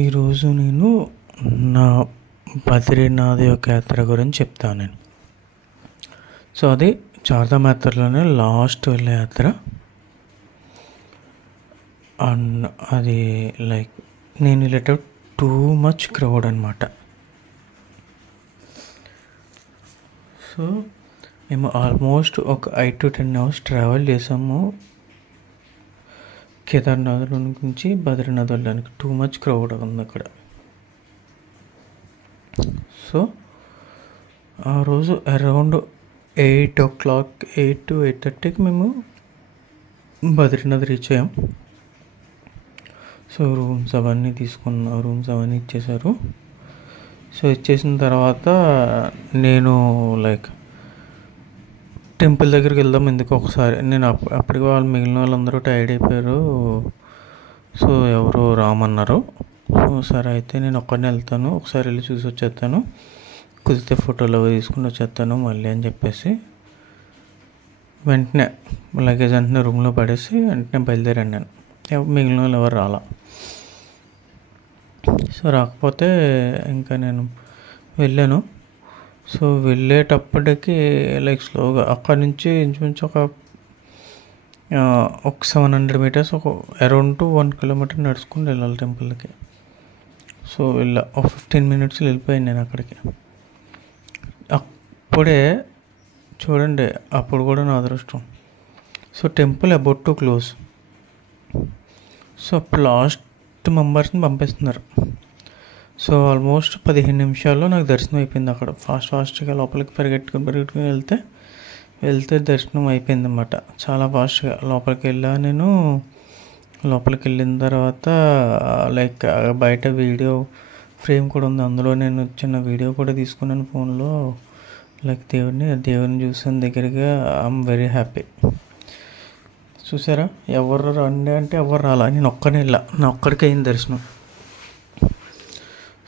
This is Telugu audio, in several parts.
ఈరోజు నేను నా బద్రీనాథ్ యొక్క యాత్ర గురించి చెప్తాను నేను. సో అది చార్ధామ్ యాత్రలోనే లాస్ట్ వెళ్ళే యాత్ర. అండ్ అది లైక్ నేను వెళ్ళేటప్పుడు టూ మచ్ క్రౌడ్ అనమాట. సో మేము ఆల్మోస్ట్ ఒక 8 to 10 hours ట్రావెల్ చేసాము కేదార్నాథ్ నుంచి బద్రీనాథ్ వెళ్ళడానికి. టూ మచ్ క్రౌడ్ ఉంది అక్కడ. సో ఆ రోజు అరౌండ్ 8 o'clock 8 to 8:30కి మేము బద్రీనాథ్ రీచ్ అయ్యాం. సో రూమ్స్ అవన్నీ ఇచ్చేసారు. సో ఇచ్చేసిన తర్వాత నేను లైక్ టెంపుల్ దగ్గరికి వెళ్దాం ఎందుకు ఒకసారి. నేను అప్పటికి మిగిలిన వాళ్ళందరూ టైర్డ్ అయిపోయారు. సో ఎవరు రామన్నారు. సో సరే అయితే నేను ఒక్కడినే వెళ్తాను, ఒకసారి వెళ్ళి చూసి వచ్చేస్తాను, కుదిరితే ఫోటోలు అవి తీసుకుని వచ్చేస్తాను మళ్ళీ అని చెప్పేసి వెంటనే లగేజ్ వెంటనే రూమ్లో పడేసి వెంటనే బయలుదేరాను నేను. మిగిలిన వాళ్ళు ఎవరు రాలా. సో రాకపోతే ఇంకా నేను వెళ్ళాను. సో వెళ్ళేటప్పటికి లైక్ స్లోగా అక్కడి నుంచి ఇంచుమించు ఒక 700 meters ఒక అరౌండ్ 1 kilometer నడుచుకుని వెళ్ళాలి టెంపుల్కి. సో ఒక 15 minutes వెళ్ళిపోయాను నేను అక్కడికి. అప్పుడే చూడండి, అప్పుడు కూడా నా అదృష్టం. So temple about to close. So last మెంబర్స్ని పంపిస్తున్నారు. సో ఆల్మోస్ట్ 15 నిమిషాల్లో నాకు దర్శనం అయిపోయింది అక్కడ. ఫాస్ట్గా లోపలికి పరిగెట్టుకుని వెళ్తే దర్శనం అయిపోయింది అన్నమాట. చాలా ఫాస్ట్గా లోపలికి వెళ్ళా నేను. లోపలికి వెళ్ళిన తర్వాత లైక్ బయట వీడియో ఫ్రేమ్ కూడా ఉంది, అందులో నేను చిన్న వీడియో కూడా తీసుకున్నాను ఫోన్లో. లైక్ దేవుని చూసిన దగ్గరగా ఐఎమ్ వెరీ హ్యాపీ. చూసారా, ఎవరు రండి అంటే ఎవరు రాలా, నేను ఒక్కనే వెళ్ళా, నా ఒక్కడికి అయింది దర్శనం.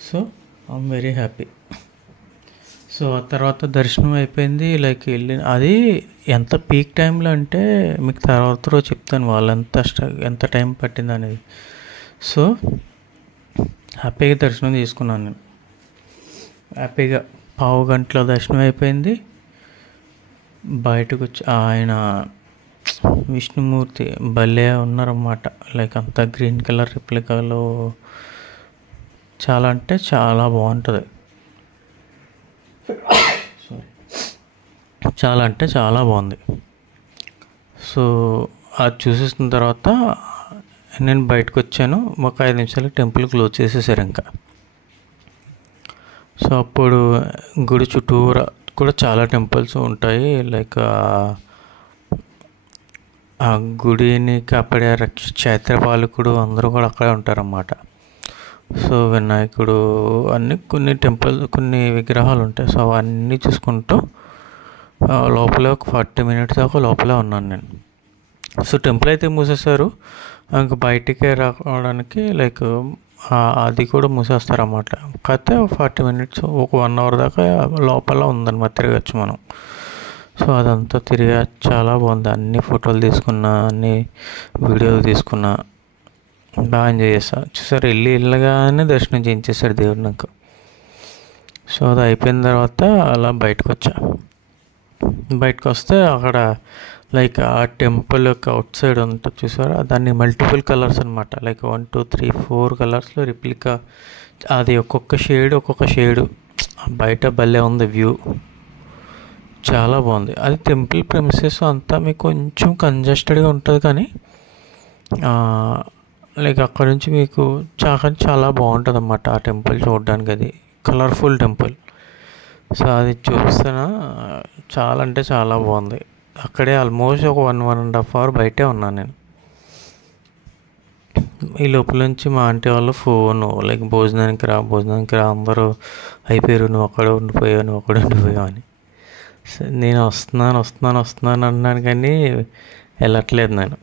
So I'm very happy. So ఆ తర్వాత దర్శనం అయిపోయింది. లైక్ అది ఎంత పీక్ టైంలో అంటే మీకు తర్వాత రోజు చెప్తాను వాళ్ళు ఎంత టైం పట్టింది అనేది. సో హ్యాపీగా దర్శనం తీసుకున్నాను నేను. హ్యాపీగా 1/2 గంటలో దర్శనం అయిపోయింది. బయటకు వచ్చి ఆయన విష్ణుమూర్తి భలే ఉన్నారన్నమాట. లైక్ అంతా గ్రీన్ కలర్ రిప్లికాలో చాలా అంటే చాలా బాగుంటుంది. చాలా అంటే చాలా బాగుంది. సో అది చూసేసిన తర్వాత నేను బయటకు వచ్చాను. ఒక 5 నిమిషాలు టెంపుల్ క్లోజ్ చేసేసారు ఇంకా. సో అప్పుడు గుడి చుట్టూరా కూడా చాలా టెంపుల్స్ ఉంటాయి. లైక్ ఆ గుడిని కాపాడే క్షేత్రపాలకుడు అందరూ కూడా అక్కడే ఉంటారన్నమాట. సో వినాయకుడు కొన్ని విగ్రహాలు ఉంటాయి. సో అవన్నీ చూసుకుంటూ లోపలే ఒక 40 minutes దాకా లోపలే ఉన్నాను నేను. సో టెంపుల్ అయితే మూసేశారు. ఇంకా బయటికి రావడానికి లైక్ అది కూడా మూసేస్తారన్నమాట. కాకపోతే 40 minutes ఒక 1 hour దాకా లోపల ఉందన్నమాట, తిరగచ్చు మనం. సో అదంతా తిరిగా చాలా బాగుంది. అన్ని ఫోటోలు తీసుకున్నా, అన్ని వీడియోలు తీసుకున్నా, బాగా ఎంజాయ్ చేస్తా. చూసారు, వెళ్ళగానే దర్శనం చేయించేశాడు దేవుడు నాకు. సో అది అయిపోయిన తర్వాత అలా బయటకు వస్తే అక్కడ లైక్ ఆ టెంపుల్ యొక్క అవుట్ సైడ్ ఉంటుంది చూసారా, దాన్ని మల్టిపుల్ కలర్స్ అనమాట. లైక్ 1 2 3 4 కలర్స్లో రిప్లికా. అది ఒక్కొక్క షేడు బయట భలే ఉంది వ్యూ, చాలా బాగుంది. అది టెంపుల్ ప్రెమిసెస్ అంతా మీకు కొంచెం కంజెస్టెడ్గా ఉంటుంది, కానీ లైక్ అక్కడ నుంచి మీకు చాలా బాగుంటుంది అన్నమాట ఆ టెంపుల్ చూడడానికి. అది కలర్ఫుల్ టెంపుల్. సో అది చూస్తున్నా చాలా అంటే చాలా బాగుంది. అక్కడే ఆల్మోస్ట్ ఒక 1.5 hour బయటే ఉన్నాను నేను. ఈ లోపల నుంచి మా ఆంటీ వాళ్ళు ఫోను లైక్ భోజనానికి రా అందరూ అయిపోయారు, నువ్వు అక్కడ ఉండిపోయావు అని. సో నేను వస్తున్నాను అన్నాను, కానీ వెళ్ళట్లేదు నేను.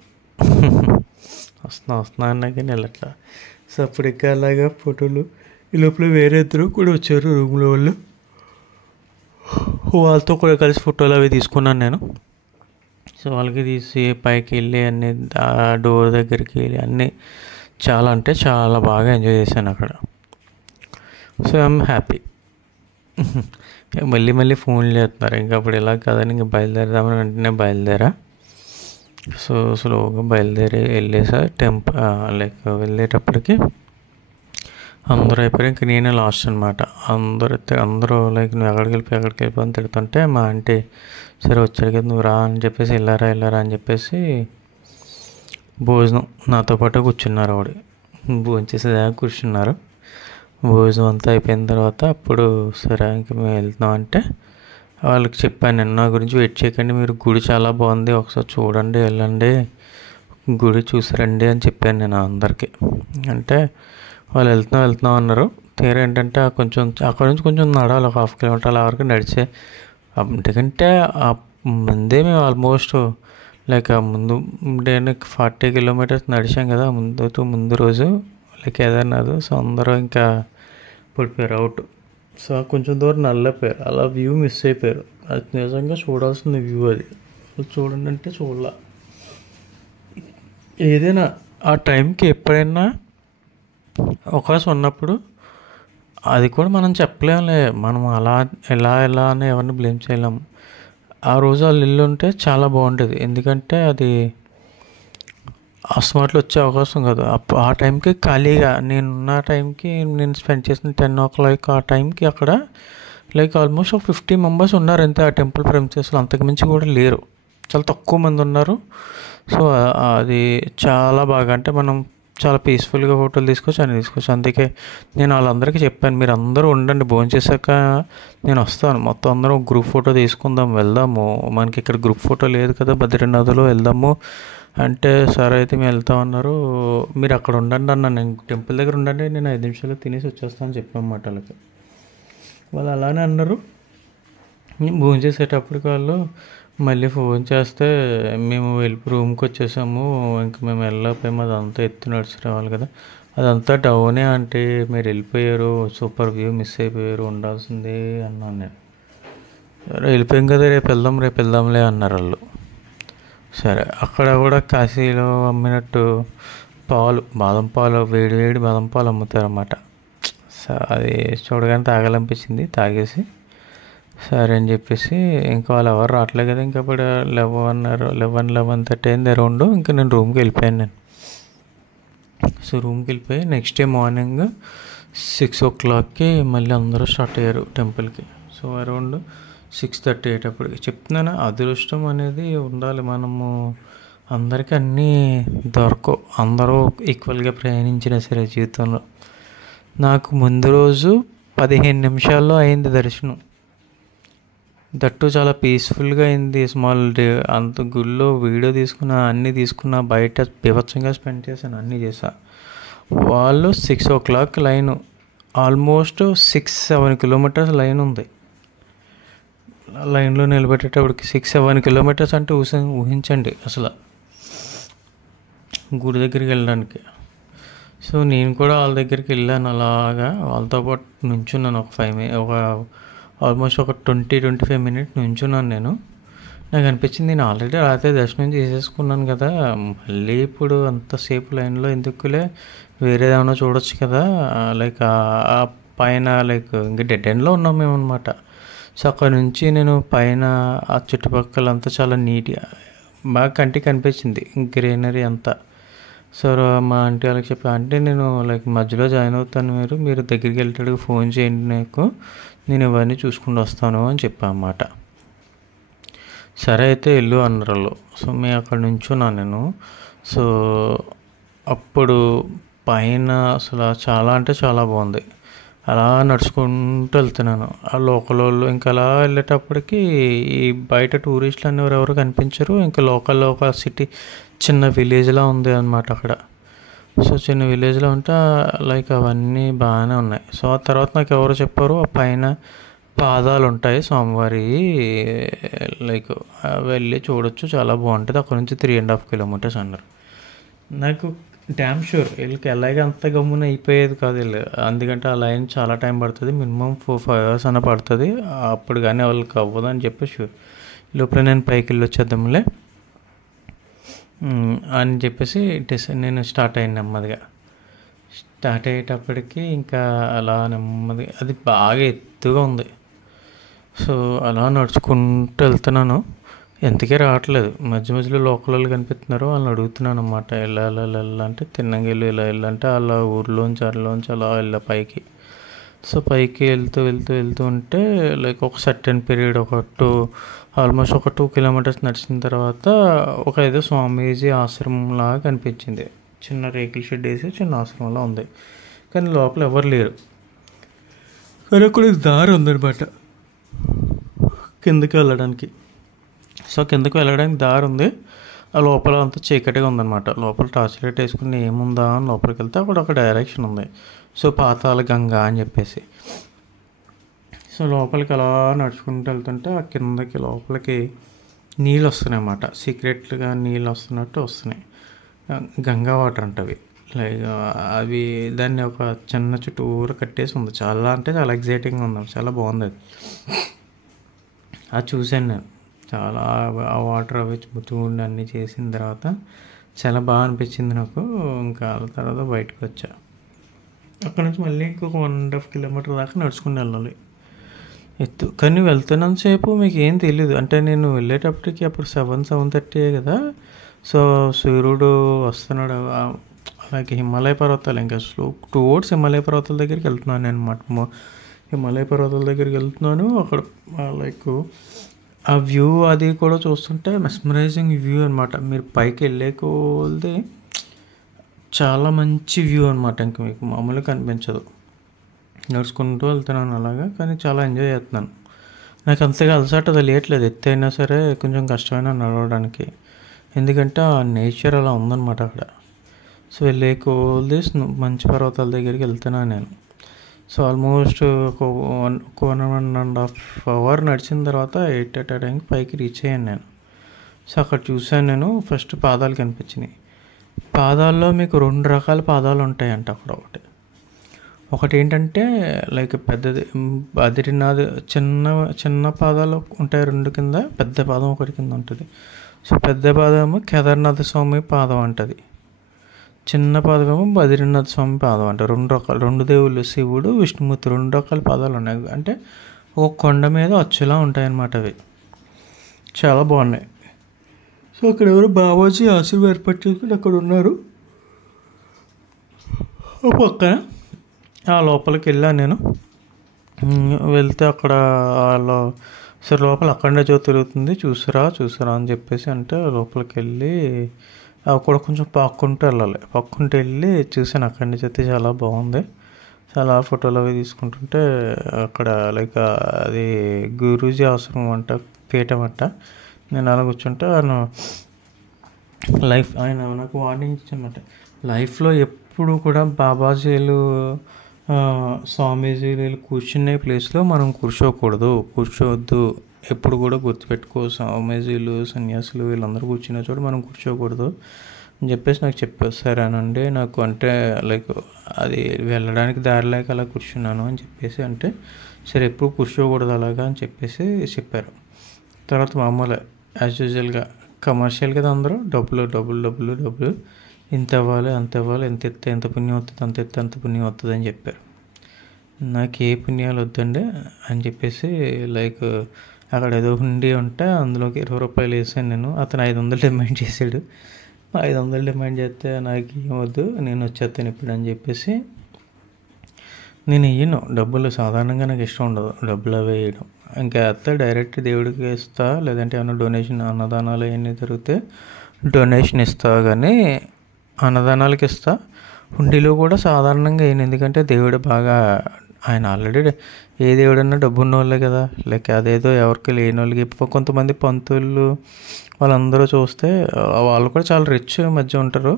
వస్తున్నా అన్నా కానీ వెళ్ళట్లా. సో అప్పుడు ఇంకా అలాగా ఫోటోలు. ఈ లోపల వేరే ఇద్దరు కూడా వచ్చారు రూమ్లో వాళ్ళు. వాళ్ళతో కూడా కలిసి ఫోటోలు అవి తీసుకున్నాను నేను. సో వాళ్ళకి తీసి పైకి వెళ్ళి అన్ని డోర్ దగ్గరికి వెళ్ళి అన్నీ చాలా అంటే చాలా బాగా ఎంజాయ్ చేశాను అక్కడ. So I'm happy. మళ్ళీ మళ్ళీ ఫోన్లు చేస్తున్నారు, ఇంకా అప్పుడు ఇలా కాదని ఇంక బయలుదేరదామని వెంటనే బయలుదేరా. సో స్లోగా బయలుదేరి వెళ్ళేసా లైక్ వెళ్ళేటప్పటికి అందరూ అయిపోయారు, ఇంక నేనే లాస్ట్ అనమాట. అందరూ లైక్ నువ్వు ఎక్కడికి వెళ్ళిపోయి అని తిడుతుంటే మా ఆంటీ సరే వచ్చాడు కదా నువ్వు రా అని చెప్పేసి వెళ్ళారా అని చెప్పేసి భోజనం నాతో పాటు కూర్చున్నారు. ఆవిడ భోజనం చేసేదాకా కూర్చున్నారు. భోజనం అంతా అయిపోయిన తర్వాత అప్పుడు సరే ఇంక మేము వెళ్తున్నాం అంటే వాళ్ళకి చెప్పాను, నేను నా గురించి వెయిట్ చేయకండి, మీరు గుడి చాలా బాగుంది ఒకసారి చూడండి వెళ్ళండి గుడి చూసిరండి అని చెప్పాను నేను అందరికీ. అంటే వాళ్ళు వెళ్తున్నాం అన్నారు. తీరా ఏంటంటే అక్కడ నుంచి కొంచెం నడవాలి, ఒక 1/2 కిలోమీటర్ అలా వరకు నడిచే. ఎందుకంటే ముందే మేము ఆల్మోస్ట్ లైక్ ముందు డే 40 కిలోమీటర్స్ నడిచాం కదా ముందు రోజు లైక్ కేదార్నాథ్. సో అందరూ ఇంకా పడిపోయారు అవుట్. సో కొంచెం దూరం నల్లపోయారు, అలా వ్యూ మిస్ అయిపోయారు. అది నిజంగా చూడాల్సిన వ్యూ, అది చూడండి అంటే చూడాల. ఏదైనా ఆ టైంకి ఎప్పుడైనా అవకాశం ఉన్నప్పుడు అది కూడా మనం చెప్పలేములే, మనం ఎలా అని ఎవరిని బ్లేమ్ చేయలేము. ఆ రోజు వాళ్ళు ఇల్లు ఉంటే చాలా బాగుంటుంది, ఎందుకంటే అది అస్మాట్లో వచ్చే అవకాశం కాదు. ఆ టైంకి ఖాళీగా నేనున్న టైంకి నేను స్పెండ్ చేసిన 10 o'clock ఆ టైంకి అక్కడ లైక్ ఆల్మోస్ట్ ఒక 50 members ఉన్నారు అంతే ఆ టెంపుల్ ప్రెమిసెస్లో, అంతకుమించి కూడా లేరు, చాలా తక్కువ మంది ఉన్నారు. సో అది చాలా బాగా, అంటే మనం చాలా పీస్ఫుల్గా ఫోటోలు తీసుకోవచ్చు. అందుకే నేను వాళ్ళందరికీ చెప్పాను, మీరు అందరూ ఉండండి, భోజనం చేశాక నేను వస్తాను, మొత్తం అందరం గ్రూప్ ఫోటో తీసుకుందాం, వెళ్దాము, మనకి ఇక్కడ గ్రూప్ ఫోటో లేదు కదా బద్రీనాథ్లో వెళ్దాము అంటే సరే అయితే మేము వెళ్తామన్నారు. మీరు అక్కడ ఉండండి అన్న, నేను టెంపుల్ దగ్గర ఉండండి, నేను 5 నిమిషాలు తినేసి వచ్చేస్తాను అని చెప్పామన్నమాట వాళ్ళకి. వాళ్ళు అలానే అన్నారు. భోజనం చేసేటప్పటికి వాళ్ళు మళ్ళీ ఫోన్ చేస్తే మేము వెళ్ళి రూమ్కి వచ్చేసాము, ఇంక మేము వెళ్ళకపోయాము, అదంతా ఎత్తు నడిచి రావాలి కదా, అదంతా డౌనే అంటే మీరు వెళ్ళిపోయారు, సూపర్ వ్యూ మిస్ అయిపోయారు, ఉండాల్సిందే అన్నాను నేను. సరే వెళ్ళిపోయాం కదా రేపు వెళ్దాంలే అన్నారు వాళ్ళు. సరే అక్కడ కూడా కాశీలో అమ్మినట్టు బాదం పాలు వేడి బాదం పాలు అమ్ముతారన్నమాట. అది చూడగానే తాగాలనిపించింది, తాగేసి సరే అని చెప్పేసి ఇంకా వాళ్ళు ఎవరు రావట్లేదు కదా, ఇంకా అప్పుడు 11:30 అయింది అరౌండ్. ఇంకా నేను రూమ్కి వెళ్ళిపోయాను. సో రూమ్కి వెళ్ళిపోయి నెక్స్ట్ డే మార్నింగ్ 6 o'clockకి మళ్ళీ అందరూ స్టార్ట్ అయ్యారు టెంపుల్కి. సో అరౌండ్ 6:30 అయ్యేటప్పటికి చెప్తున్నాను, అదృష్టం అనేది ఉండాలి. మనము అందరికీ అన్నీ దొరకవు, అందరూ ఈక్వల్గా ప్రయాణించినా సరే జీవితంలో. నాకు ముందు రోజు 15 నిమిషాల్లో అయింది దర్శనం, దట్టు చాలా పీస్ఫుల్గా అయింది. స్మాల్ డే అంత గుళ్ళో వీడియో అన్నీ తీసుకున్నా, బయట బీభత్సంగా స్పెండ్ చేశాను, అన్నీ చేశా. వాళ్ళు 6 o'clock line, almost 6-7 kilometers line ఉంది. లైన్లో నిలబెట్టేటప్పటికి 6-7 kilometers అంటే ఊహించండి అసలు గుడి దగ్గరికి వెళ్ళడానికి. సో నేను కూడా వాళ్ళ దగ్గరికి వెళ్ళాను, అలాగా వాళ్ళతో పాటు నుంచున్నాను ఒక ఆల్మోస్ట్ ఒక 20-25 minutes నుంచున్నాను నేను. నాకు అనిపించింది నేను ఆల్రెడీ రాత్రి దర్శనం చేసేసుకున్నాను కదా, మళ్ళీ ఇప్పుడు అంతసేపు లైన్లో ఎందుకులే, వేరేదేమన్నా చూడొచ్చు కదా. లైక్ ఆ పైన లైక్ ఇంకా డెడ్ ఎండ్లో ఉన్నాం మేము అనమాట. సో అక్కడ నుంచి నేను పైన ఆ చుట్టుపక్కల అంతా చాలా నీట్గా బాగా కంటికి కనిపించింది, గ్రీనరీ అంతా. సో మా ఆంటీ వాళ్ళకి చెప్పి, అంటే నేను లైక్ మధ్యలో జాయిన్ అవుతాను, మీరు దగ్గరికి వెళ్ళేటప్పుడు ఫోన్ చేయండి నాకు, నేను ఇవన్నీ చూసుకుంటూ వస్తాను అని చెప్పాను అన్నమాట. సరే అయితే వెళ్ళు అన్నారు వాళ్ళు. సో మేము అక్కడ నుంచున్నాను నేను. సో అప్పుడు పైన అసలు చాలా అంటే చాలా బాగుంది. అలా నడుచుకుంటూ వెళ్తున్నాను, ఆ లోకల్ వాళ్ళు ఇంకా అలా వెళ్ళేటప్పటికి ఈ బయట టూరిస్టులు అనేవారు ఎవరు కనిపించరు. ఇంకా లోకల్లో ఒక సిటీ చిన్న విలేజ్లా ఉంది అన్నమాట అక్కడ. సో చిన్న విలేజ్లో ఉంటే లైక్ అవన్నీ బాగానే ఉన్నాయి. సో ఆ తర్వాత నాకు ఎవరో చెప్పారు, ఆ పైన పాదాలు ఉంటాయి స్వామివారి, లైక్ వెళ్ళి చూడొచ్చు, చాలా బాగుంటుంది, అక్కడ నుంచి 3.5 kilometers అన్నారు. నాకు డ్యామ్ షూర్ వీళ్ళకి ఎలాగే అంత గమ్మున అయిపోయేది కాదు వీళ్ళు, ఎందుకంటే ఆ లైన్ చాలా టైం పడుతుంది, మినిమం 4-5 hours అన్న పడుతుంది, అప్పుడు కానీ వాళ్ళకి అవ్వదు అని చెప్పి షూర్. లోపల నేను పైకి వెళ్ళి వచ్చేద్దాంలే అని చెప్పేసి నేను స్టార్ట్ అయ్యాను నెమ్మదిగా. స్టార్ట్ అయ్యేటప్పటికి ఇంకా అలా నెమ్మది అది బాగా ఎత్తుగా ఉంది. సో అలా నడుచుకుంటూ వెళ్తున్నాను. ఎంతకీ రావట్లేదు. మధ్య మధ్యలో లోకల్ వాళ్ళు కనిపిస్తున్నారు. వాళ్ళని అడుగుతున్నాను అనమాట, ఎలా అంటే తిన్నంగా వెళ్ళు, ఇలా వెళ్ళంటే అలా ఊర్లోంచి అలా వెళ్ళా పైకి. సో పైకి వెళ్తూ ఉంటే లైక్ ఒక సర్టెన్ పీరియడ్ ఆల్మోస్ట్ ఒక 2 కిలోమీటర్స్ నడిచిన తర్వాత ఒక ఏదో స్వామీజీ ఆశ్రమంలాగా కనిపించింది. చిన్న రేకుల షెడ్ వేసి చిన్న ఆశ్రమంలా ఉంది, కానీ లోపల ఎవరు లేరు. కానీ అక్కడ దారి ఉందన్నమాట కిందకి వెళ్ళడానికి. సో కిందకి వెళ్ళడానికి దారి ఉంది. ఆ లోపల అంతా చీకటిగా ఉందన్నమాట. లోపల టార్చ్ లైట్ వేసుకుని ఏముందా అని లోపలికి వెళ్తే అక్కడ ఒక డైరెక్షన్ ఉంది. సో పాతాళ గంగా అని చెప్పేసి. సో లోపలికి అలా నడుచుకుంటూ వెళ్తుంటే ఆ కిందకి లోపలికి నీళ్ళు వస్తున్నాయి అన్నమాట. సీక్రెట్గా నీళ్ళు వస్తున్నట్టు వస్తున్నాయి. గంగా వాటర్ అంటవి. లైక్ అవి దాన్ని ఒక చిన్న చుట్టూరు కట్టేసి ఉంది. చాలా అంటే చాలా ఎగ్జైటింగ్గా ఉంది, చాలా బాగుంది అది. అది చూశాను నేను. చాలా ఆ వాటర్ అవి చూడండి అన్నీ చేసిన తర్వాత చాలా బాగా అనిపించింది నాకు. ఇంకా తర్వాత బయటకు వచ్చా. అక్కడ నుంచి మళ్ళీ ఇంకొక 1.5 కిలోమీటర్ దాకా నడుచుకుని వెళ్ళాలి ఎత్తు. కానీ వెళ్తున్నంతసేపు మీకు ఏం తెలీదు. అంటే నేను వెళ్ళేటప్పటికి అప్పుడు 7:30 కదా. సో సూర్యుడు వస్తున్నాడు. అలాగే హిమాలయ పర్వతాలు ఇంకా టువర్డ్స్ హిమాలయ పర్వతాల దగ్గరికి వెళ్తున్నాను నేను అనమాట. హిమాలయ పర్వతాల దగ్గరికి వెళ్తున్నాను. అక్కడ లైక్ ఆ వ్యూ అది కూడా చూస్తుంటే మెస్మరైజింగ్ వ్యూ అనమాట. మీరు పైకి వెళ్ళే కొలది చాలా మంచి వ్యూ అనమాట. ఇంక మీకు మామూలుగా కనిపించదు. నడుచుకుంటూ వెళ్తున్నాను అలాగా, కానీ చాలా ఎంజాయ్ చేస్తున్నాను. నాకు అంతగా అలసట తెలియట్లేదు. ఎత్తైనా సరే కొంచెం కష్టమైన నడవడానికి, ఎందుకంటే ఆ నేచర్ అలా ఉందన్నమాట అక్కడ. సో వెళ్ళే కొలది మంచి పర్వతాల దగ్గరికి వెళ్తున్నాను నేను. సో ఆల్మోస్ట్ ఒక 1.5 అవర్ నడిచిన తర్వాత 8 ఆ టైంకి పైకి రీచ్ అయ్యాను నేను. సో అక్కడ చూశాను నేను. ఫస్ట్ పాదాలు కనిపించినాయి. పాదాల్లో మీకు 2 రకాల పాదాలు ఉంటాయంట అక్కడ. ఒకటి ఏంటంటే లైక్ పెద్దది బద్రీనాథ్, చిన్న పాదాలు ఉంటాయి 2 కింద, పెద్ద పాదం ఒకటి కింద ఉంటుంది. సో పెద్ద పాదము కేదార్నాథ్ స్వామి పాదం అంటది, చిన్న పాదమేమో బద్రీనాథ్ స్వామి పాదం అంట. 2 రకాలు, 2 దేవుళ్ళు, శివుడు విష్ణుమూర్తి, 2 రకాల పాదాలు ఉన్నాయి. అంటే ఒక కొండ మీద అచ్చులా ఉంటాయన్నమాట అవి. చాలా బాగున్నాయి. సో అక్కడ ఎవరు బాబాజీ ఆశీర్వాద ఏర్పాటు చేసుకుని అక్కడ ఉన్నారు. పక్కన ఆ లోపలికి వెళ్ళాను నేను. వెళ్తే అక్కడ వాళ్ళు సరే లోపల అఖండ జ్యోతి తిరుగుతుంది, చూసారా అని చెప్పేసి అంటే లోపలికి వెళ్ళి అవి కూడా కొంచెం పాక్కుంటూ వెళ్ళాలి. పాక్కుంటూ వెళ్ళి చూసాను అఖండ జ్యోతి. చాలా బాగుంది. చాలా ఫోటోలు అవి తీసుకుంటుంటే అక్కడ లైక్ అది గురూజీ ఆశ్రమం అంట, పీఠం అంట. నేను అలా కూర్చుంటే ఆయన నాకు వార్నింగ్ ఇచ్చానమాట. లైఫ్లో ఎప్పుడు కూడా బాబాజీలు స్వామీజీలు కూర్చునే ప్లేస్లో మనం కూర్చోవద్దు. ఎప్పుడు కూడా గుర్తుపెట్టుకో. స్వామీజీలు, సన్యాసులు వీళ్ళందరూ కూర్చునే చోట మనం కూర్చోకూడదు అని చెప్పేసి నాకు చెప్పారు. సరేనండి, నాకు అంటే లైక్ అది వెళ్ళడానికి దారి లేక అలా కూర్చున్నాను అని చెప్పేసి అంటే సరే ఎప్పుడు కూర్చోకూడదు అలాగా అని చెప్పేసి చెప్పారు. తర్వాత మామూలు యాజ్ యూజువల్గా కమర్షియల్ కదా, అందరూ డబ్బులు ఇంత ఇవ్వాలి అంత ఇవ్వాలి, ఎంత ఎత్తే ఎంత పుణ్యం వస్తుంది, అంత ఎత్తే అంత పుణ్యం వస్తుంది అని చెప్పారు. నాకు ఏ పుణ్యాలు వద్దండి అని చెప్పేసి లైక్ అక్కడ ఏదో హుండీ ఉంటే అందులోకి 20 రూపాయలు వేసాను నేను. అతను 500 డిమాండ్ చేశాడు. 500 డిమాండ్ చేస్తే నాకు ఏమొద్దు, నేను వచ్చేస్తాను ఇప్పుడు అని చెప్పేసి నేను ఇయ్యను డబ్బులు. సాధారణంగా నాకు ఇష్టం ఉండదు డబ్బులు అవి వేయడం. ఇంకా వేస్తే డైరెక్ట్ దేవుడికి ఇస్తా, లేదంటే ఏమైనా డొనేషన్ అన్నదానాలు అవన్నీ జరిగితే డొనేషన్ ఇస్తా, కానీ అన్నదానాలకి ఇస్తా. హుండీలో కూడా సాధారణంగా వేయను, ఎందుకంటే దేవుడు బాగా ఆయన ఆల్రెడీ ఏ దేవుడన్నా డబ్బు ఉన్న వాళ్ళే కదా. లైక్ అదేదో ఎవరికి లేని వాళ్ళకి. కొంతమంది పంతులు వాళ్ళందరూ చూస్తే వాళ్ళు కూడా చాలా రిచ్ మధ్య ఉంటారు,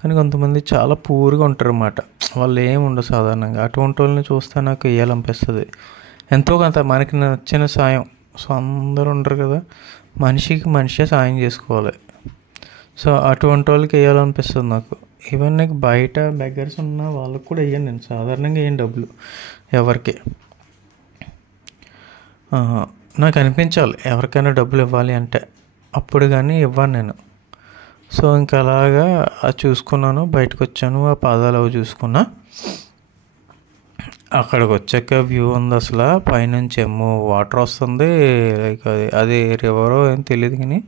కానీ కొంతమంది చాలా పూర్గా ఉంటారు అన్నమాట. వాళ్ళు ఏమి ఉండదు సాధారణంగా. అటువంటి వాళ్ళని చూస్తే నాకు వేయాలనిపిస్తుంది ఎంతో కొంత, మనకి నచ్చిన సాయం. సో అందరూ ఉండరు కదా, మనిషే సాయం చేసుకోవాలి. సో అటువంటి వాళ్ళకి వేయాలనిపిస్తుంది నాకు. ఈవెన్ నాకు బయట బెగ్గర్స్ ఉన్న వాళ్ళకి కూడా వేయను నేను. సాధారణంగా వేయను డబ్బులు ఎవరికి. నాకు అనిపించాలి ఎవరికైనా డబ్బులు ఇవ్వాలి అంటే, అప్పుడు కానీ ఇవ్వను నేను. సో ఇంకా అలాగా అది చూసుకున్నాను, బయటకు వచ్చాను, ఆ పాదాలు అవి చూసుకున్నా. అక్కడికి వచ్చాక వ్యూ ఉంది అసలు పైనుంచి ఏమో వాటర్ వస్తుంది, లైక్ అది రివరో ఏం తెలియదు కానీ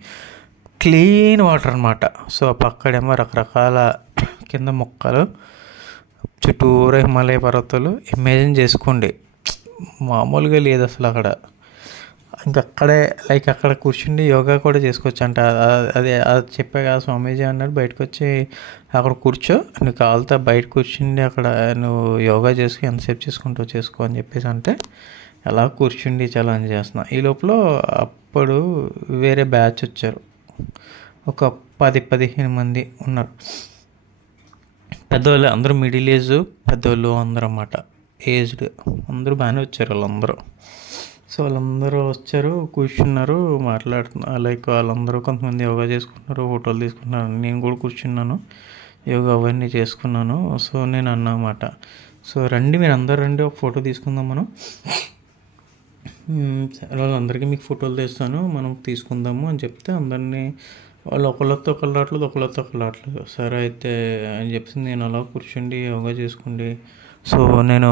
క్లీన్ వాటర్ అనమాట. సో పక్కడేమో రకరకాల కింద మొక్కలు, చుట్టూరా హిమాలయ పర్వతాలు. ఇమేజిన్ చేసుకోండి, మామూలుగా లేదు అసలు అక్కడ. ఇంకక్కడే లైక్ అక్కడ కూర్చుండి యోగా కూడా చేసుకోవచ్చు అంట. అది అది చెప్పా కదా స్వామీజీ అన్నాడు, బయటకు వచ్చి అక్కడ కూర్చో, నువ్వు కావాలితే బయట కూర్చుండి అక్కడ నువ్వు యోగా చేసుకు ఎంతసేపు చేసుకుంటావు చేసుకో అని చెప్పేసి అంటే అలా కూర్చుండి చాలా ఎంజాయ్ చేస్తున్నా. ఈ లోపల అప్పుడు వేరే బ్యాచ్ వచ్చారు, ఒక 10-15 మంది ఉన్నారు. పెద్దవాళ్ళు అందరూ, మిడిల్ ఏజ్ పెద్దవాళ్ళు అందరూ అన్నమాట, ఏజ్డ్ అందరూ బాగానే వచ్చారు వాళ్ళందరూ. సో వాళ్ళందరూ వచ్చారు, కూర్చున్నారు, మాట్లాడుతున్నారు. లైక్ వాళ్ళందరూ కొంతమంది యోగా చేసుకుంటున్నారు, ఫోటోలు తీసుకుంటున్నారు. నేను కూడా కూర్చున్నాను, యోగా అవన్నీ చేసుకున్నాను. సో నేను అన్నమాట, సో రండి మీరు అందరు రండి, ఒక ఫోటో తీసుకుందాం మనం. వాళ్ళందరికీ మీకు ఫోటోలు తెస్తాను, మనం తీసుకుందాము అని చెప్తే అందరినీ వాళ్ళు ఒకళ్ళతో ఒకళ్ళట్లేదు. సరే అయితే అని చెప్పి నేను అలా కూర్చుండి యోగా చేసుకోండి. సో నేను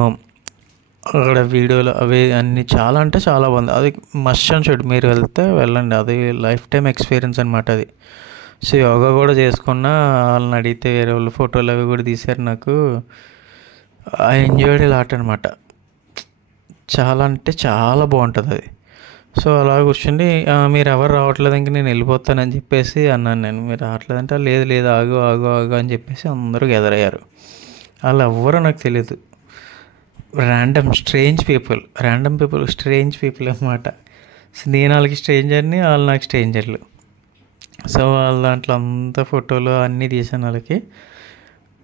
అక్కడ వీడియోలు అవి అన్నీ చాలా అంటే చాలా బాగుంది. అది మస్ట్ అండ్ షుడ్, మీరు వెళ్తే వెళ్ళండి, అది లైఫ్ టైం ఎక్స్పీరియన్స్ అనమాట అది. సో యోగా కూడా చేసుకున్నా, వాళ్ళని అడిగితే వేరే వాళ్ళు ఫోటోలు అవి కూడా తీశారు. నాకు ఐ ఎంజాయ్డ్ ఎ లాట్ అనమాట. చాలా అంటే చాలా బాగుంటుంది అది. సో అలా కూర్చుండి మీరు ఎవరు రావట్లేదు, ఇంక నేను వెళ్ళిపోతానని చెప్పేసి అన్నాను నేను. మీరు రావట్లేదంటే లేదు లేదు ఆగు ఆగు ఆగు అని చెప్పేసి అందరూ గ్యాదర్ అయ్యారు. వాళ్ళు ఎవ్వరో నాకు తెలియదు, ర్యాండమ్ స్ట్రేంజ్ పీపుల్ అనమాట. సో నేను వాళ్ళకి స్ట్రేంజర్ని, వాళ్ళు నాకు స్ట్రేంజర్లు. సో వాళ్ళ దాంట్లో అంతా ఫోటోలు అన్నీ తీసాను వాళ్ళకి.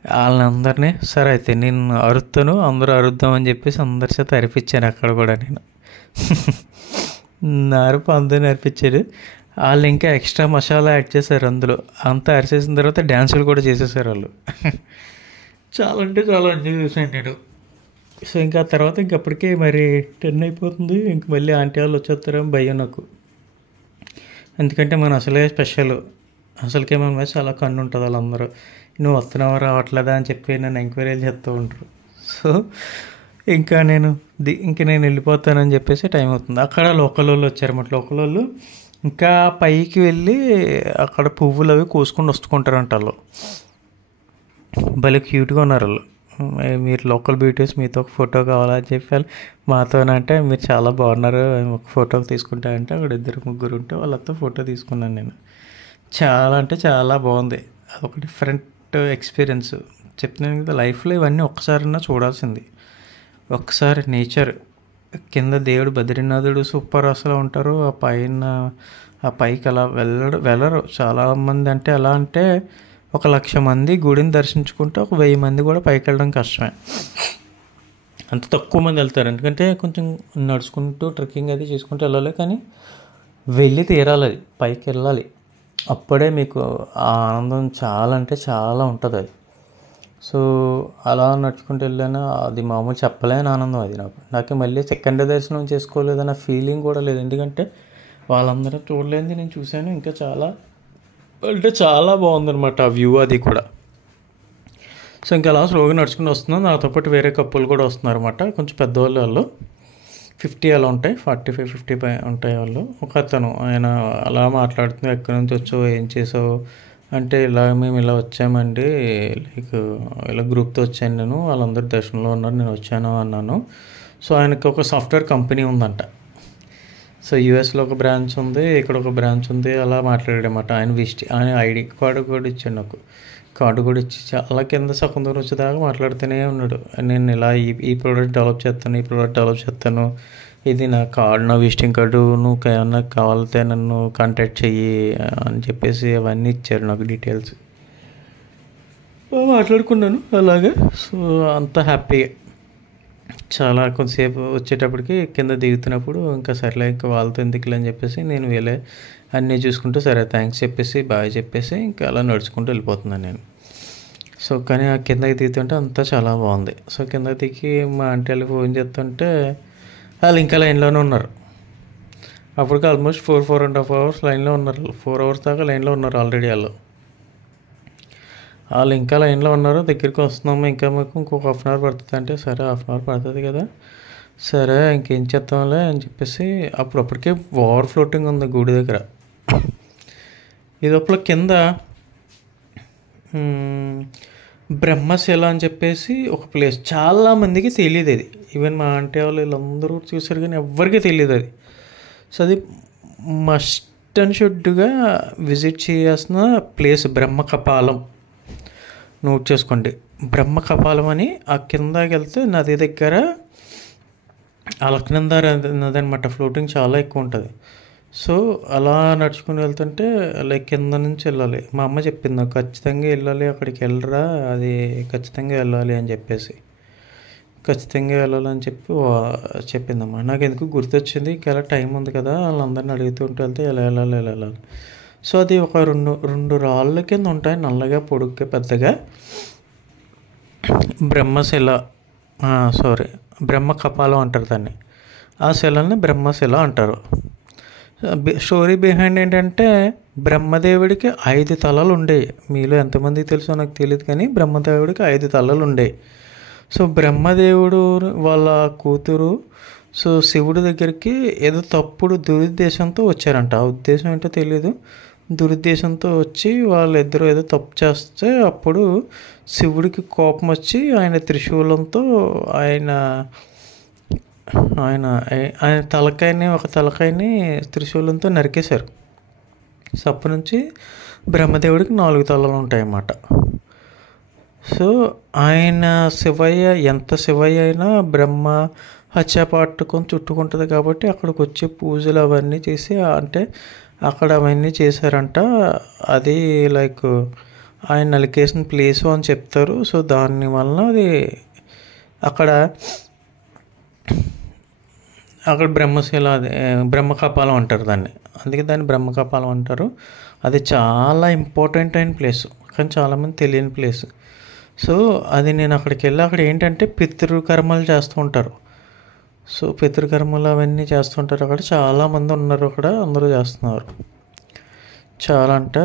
వాళ్ళందరినీ సరే అయితే నేను అరుస్తాను, అందరూ అరుద్దామని చెప్పేసి అందరి చేత అరిపించాను అక్కడ కూడా నేను. అరుపు అందరిని అరిపించారు. వాళ్ళు ఇంకా ఎక్స్ట్రా మసాలా యాడ్ చేశారు అందులో. అంతా అరిచేసిన తర్వాత డ్యాన్సులు కూడా చేసేసారు వాళ్ళు. చాలా అంటే చాలా ఎంజాయ్ చేశాను నేను. సో ఇంకా తర్వాత ఇంకప్పటికే మరి 10 అయిపోతుంది, ఇంక మళ్ళీ ఆంటీ వాళ్ళు వచ్చేస్తారని భయం నాకు. ఎందుకంటే మన అసలే స్పెషల్, అసలుకే మన మీద చాలా కన్ను ఉంటుంది. వాళ్ళందరూ నువ్వు వస్తున్నావా రావట్లేదా అని చెప్పి నన్ను ఎంక్వైరీలు చేస్తూ ఉంటారు. సో ఇంకా నేను వెళ్ళిపోతానని చెప్పేసి టైం అవుతుంది. అక్కడ లోకల్ వాళ్ళు వచ్చారన్నమాట. లోకల్ వాళ్ళు ఇంకా పైకి వెళ్ళి అక్కడ పువ్వులు అవి కోసుకొని వస్తుకుంటారంట. వాళ్ళు భలే క్యూట్గా ఉన్నారు వాళ్ళు. మీరు లోకల్ బ్యూటీస్, మీతో ఒక ఫోటో కావాలని చెప్పాలి మాతోనంటే, మీరు చాలా బాగున్నారు ఒక ఫోటో తీసుకుంటారంటే అక్కడ 2-3 ఉంటే వాళ్ళతో ఫోటో తీసుకున్నాను నేను. చాలా అంటే చాలా బాగుంది, అదొక డిఫరెంట్ ఎక్స్పీరియన్స్. చెప్తున్నాను కదా, లైఫ్లో ఇవన్నీ ఒక్కసారైనా చూడాల్సింది. ఒక్కసారి నేచర్ కింద దేవుడు బద్రీనాథుడు సూపర్ అసలు ఉంటారు. ఆ పైకి అలా వెళ్ళరు చాలామంది. అంటే ఎలా అంటే 1,00,000 మంది గుడిని దర్శించుకుంటే 1,000 మంది కూడా పైకి వెళ్ళడం కష్టమే, అంత తక్కువ మంది వెళ్తారు. ఎందుకంటే కొంచెం నడుచుకుంటూ ట్రెక్కింగ్ అది చేసుకుంటూ వెళ్ళాలి, కానీ వెళ్ళి తీరాలి, అది పైకి వెళ్ళాలి. అప్పుడే మీకు ఆ ఆనందం చాలా అంటే చాలా ఉంటుంది అది. సో అలా నడుచుకుంటూ వెళ్ళాను, అది మామూలు చెప్పలేని ఆనందం అది నాకు మళ్ళీ సెకండ్ దర్శనం చేసుకోలేదన్న ఫీలింగ్ కూడా లేదు. ఎందుకంటే వాళ్ళందరూ చూడలేనిది నేను చూశాను. ఇంకా చాలా అంటే చాలా బాగుందన్నమాట ఆ వ్యూ అది కూడా. సో ఇంకా అలా స్లోగా నడుచుకుని వస్తున్నాను. నాతో పాటు వేరే కప్పులు కూడా వస్తున్నారు అనమాట. కొంచెం పెద్దవాళ్ళు, వాళ్ళు 50 అలా ఉంటాయి, 45-50 ఉంటాయి వాళ్ళు. ఒక అతను ఆయన అలా మాట్లాడుతూ ఎక్కడి నుంచి వచ్చావు, ఏం చేసావు అంటే, మేము ఇలా వచ్చామండి, లైక్ ఇలా గ్రూప్తో వచ్చాను నేను, వాళ్ళందరూ దర్శనంలో ఉన్నారు, నేను వచ్చాను అన్నాను. సో ఆయనకి ఒక సాఫ్ట్వేర్ కంపెనీ ఉందంట. సో యూఎస్లో ఒక బ్రాంచ్ ఉంది, ఇక్కడ ఒక బ్రాంచ్ ఉంది. అలా మాట్లాడాడనమాట. ఆయన ఐడి కార్డు కూడా ఇచ్చాడు నాకు. కార్డు కూడా ఇచ్చి చాలా కింద సగం దూరం వచ్చేదాకా మాట్లాడుతూనే ఉన్నాడు. నేను ఇలా ఈ ప్రోడక్ట్ డెవలప్ చేస్తాను, ఇది నా కార్డు, నా విజిటింగ్ కార్డు, నువ్వు ఏమన్నా కావాలితే నన్ను కాంటాక్ట్ చెయ్యి అని చెప్పేసి అవన్నీ ఇచ్చారు నాకు డీటెయిల్స్. మాట్లాడుకున్నాను అలాగే. సో అంత హ్యాపీగా చాలా కొంతసేపు వచ్చేటప్పటికి కింద దిగుతున్నప్పుడు ఇంకా సర్లే ఇంకా వాళ్ళతో ఎందుకులే అని చెప్పేసి నేను వేలే అన్నీ చూసుకుంటూ సరే థ్యాంక్స్ చెప్పేసి బాయ్ చెప్పేసి ఇంకా అలా నడుచుకుంటూ వెళ్ళిపోతున్నాను నేను. సో కానీ ఆ కిందకి దిగుతుంటే అంతా చాలా బాగుంది. సో కింద దిగి మా ఆంటీ వాళ్ళకి ఫోన్ చేస్తుంటే వాళ్ళు ఇంకా లైన్లోనే ఉన్నారు. అప్పటికి ఆల్మోస్ట్ 4.5 అవర్స్ లైన్లో ఉన్నారు. 4 అవర్స్ దాకా లైన్లో ఉన్నారు ఆల్రెడీ వాళ్ళు. వాళ్ళు ఇంకా లైన్లో ఉన్నారు, దగ్గరికి వస్తున్నాము, ఇంకా మాకు ఇంకొక 1/2 అవర్ పడుతుంది అంటే, సరే 1/2 అవర్ పడుతుంది కదా, సరే ఇంకేం చేద్దాంలే అని చెప్పేసి అప్పటికే ఓవర్ ఫ్లోటింగ్ ఉంది గుడి దగ్గర. ఈ లోపల కింద బ్రహ్మశిల అని చెప్పేసి ఒక ప్లేస్, చాలామందికి తెలియదు అది. ఈవెన్ మా ఆంటీ వాళ్ళు వీళ్ళందరూ చూసారు కానీ ఎవ్వరికీ తెలియదు అది. సో అది మస్ట్ అండ్ షుడ్గా విజిట్ చేయాల్సిన ప్లేస్ బ్రహ్మకపాలం. నోట్ చేసుకోండి, బ్రహ్మకపాలం అని. ఆ కిందకి వెళ్తే నది దగ్గర అలకనంద నది అనమాట, ఫ్లోటింగ్ చాలా ఎక్కువ ఉంటుంది. సో అలా నడుచుకుని వెళ్తుంటే లైక్ కింద నుంచి వెళ్ళాలి. మా అమ్మ చెప్పింది నాకు, ఖచ్చితంగా వెళ్ళాలి, అక్కడికి వెళ్ళరా, అది ఖచ్చితంగా వెళ్ళాలి అని చెప్పేసి, ఖచ్చితంగా వెళ్ళాలని చెప్పి చెప్పిందమ్మా. నాకు ఎందుకు గుర్తొచ్చింది, ఇంకా టైం ఉంది కదా, వాళ్ళందరిని అడుగుతుంటూ వెళ్తే ఎలా వెళ్ళాలి. సో అది ఒక రెండు రాళ్ళ కింద ఉంటాయి, నల్లగా పొడుగ్గా పెద్దగా. బ్రహ్మశిల, బ్రహ్మకపాలం అంటారు దాన్ని. ఆ శిలని బ్రహ్మశిల అంటారు. స్టోరీ బిహైండ్ ఏంటంటే, బ్రహ్మదేవుడికి 5 తలలు ఉండేవి. మీలో ఎంతమందికి తెలుసో నాకు తెలియదు కానీ బ్రహ్మదేవుడికి 5 తలలు ఉండేవి. సో బ్రహ్మదేవుడు వాళ్ళ కూతురు సో శివుడి దగ్గరికి ఏదో తప్పుడు దురుద్దేశంతో వచ్చారంట. ఆ ఉద్దేశం ఏంటో తెలియదు, దురుద్దేశంతో వచ్చి వాళ్ళిద్దరూ ఏదో తప్పు చేస్తే అప్పుడు శివుడికి కోపం వచ్చి ఆయన త్రిశూలంతో ఆయన ఒక తలకాయని త్రిశూలంతో నరికేశారు. సో అప్పటి నుంచి బ్రహ్మదేవుడికి 4 తలలు ఉంటాయన్నమాట. సో ఆయన ఎంత శివయ్య అయినా బ్రహ్మ హత్య పట్టుకొని చుట్టుకుంటుంది కాబట్టి అక్కడికి వచ్చి పూజలు అవన్నీ చేసి, అంటే అక్కడ అవన్నీ చేశారంట. అది లైక్ ఆయన నలికేసిన ప్లేసు అని చెప్తారు. సో దానివల్ల అది అక్కడ బ్రహ్మశిల, అది బ్రహ్మకపాలం అంటారు దాన్ని, అందుకే దాన్ని బ్రహ్మకపాలం అంటారు. అది చాలా ఇంపార్టెంట్ అయిన ప్లేసు, కానీ చాలామంది తెలియని ప్లేసు. సో అది నేను అక్కడికి వెళ్ళి, అక్కడ ఏంటంటే పితృకర్మలు చేస్తూ ఉంటారు. సో పితృకర్మలు అవన్నీ చేస్తుంటారు. అక్కడ చాలామంది ఉన్నారు, అక్కడ అందరూ చేస్తున్నారు. చాలా అంటే